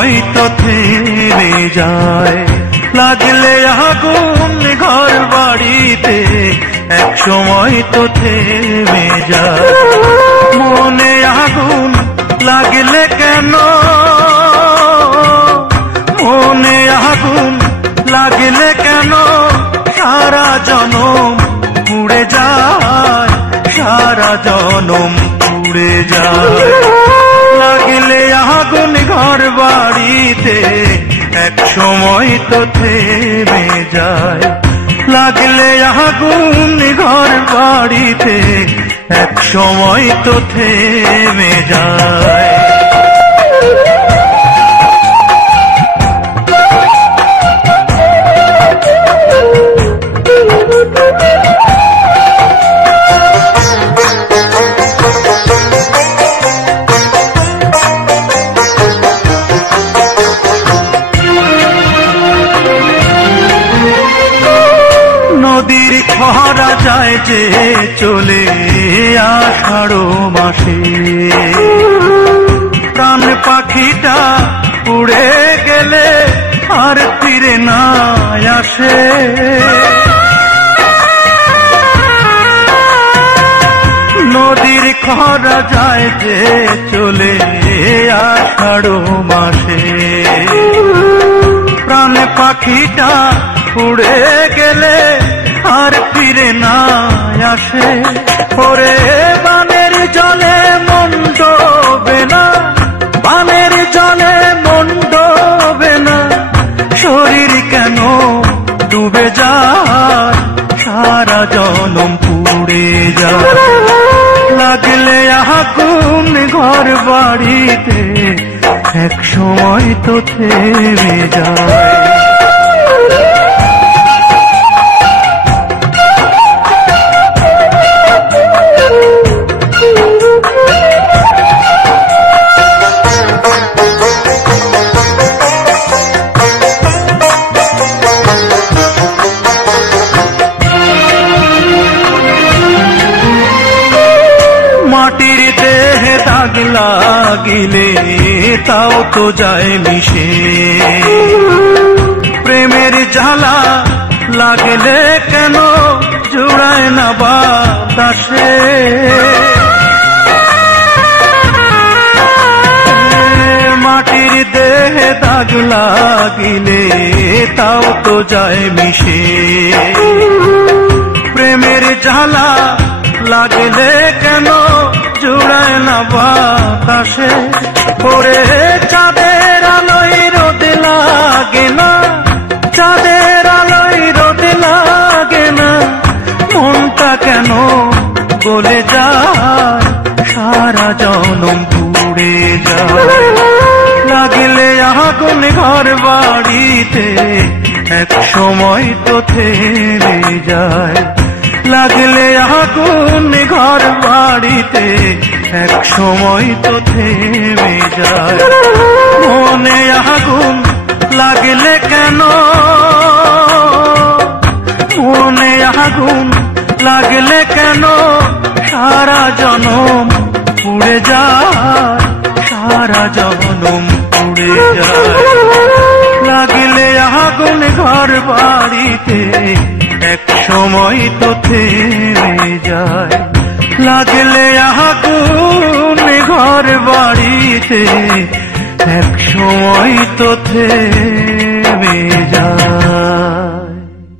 সময় তো থেমে যায়। লাগলে আগুন ঘর বাড়িতে এক সময় তো থেমে যায়। মনে আগুন লাগলে কেন, মনে আগুন লাগলে কেন সারা জনম পুড়ে যায়, সারা জনম পুড়ে যায়। লাগলে আগুন ঘর বাড়িতে এক সময় তো থেমে যায়। লাগলে আগুন ঘর বাড়িতে এক সময় তো থেমে যায়। নদীর খরা যায় যে চলে আষাঢ় মাসে, প্রাণ পাখিটা উড়ে গেলে আর ফিরে না আসে। নদীর খরা যায় যে চলে আষাঢ় মাসে, প্রাণ পাখিটা উড়ে গেলে আর ফিরে না আসে। ওরে বানের জলে মন ডোবে না, বানের জলে মন ডোবে না, শরীর কেন ডুবে যায়, সারা জনম পুড়ে যায়। লাগলে আগুন ঘর বাড়িতে এক সময় তো থেমে যায়। মাটির দেহে দাগ লাগিলে তাও তো যায় মিশে, প্রেমের জ্বালা লাগলে কেন জুড়ায় না বাতাসে। মাটির দেহে দাগ লাগিলে তাও তো যায় মিশে, প্রেমের জ্বালা লাগলে কেন জুড়ায় না বাতাসে। ওরে চাঁদের আলোয় রোদ লাগে না, চাঁদের আলোয় রোদ লাগে না, মনটা কেন গলে যায়, সারা জনম পুড়ে যায়। লাগলে আগুন ঘর বাড়িতে এক সময় তো থেমে যায়। লাগলে আগুন ঘর বাড়িতে এক সময় তো থেমে যায়। মনে আগুন লাগলে কেন, মনে আগুন লাগলে কেন সারা জনম পুড়ে যায়, সারা জনম পুড়ে যায়। লাগলে আগুন ঘর বাড়িতে এক সময় তো থেমে যায়। লাগলে আগুন ঘর বাড়িতে এক সময় তো থেমে যায়।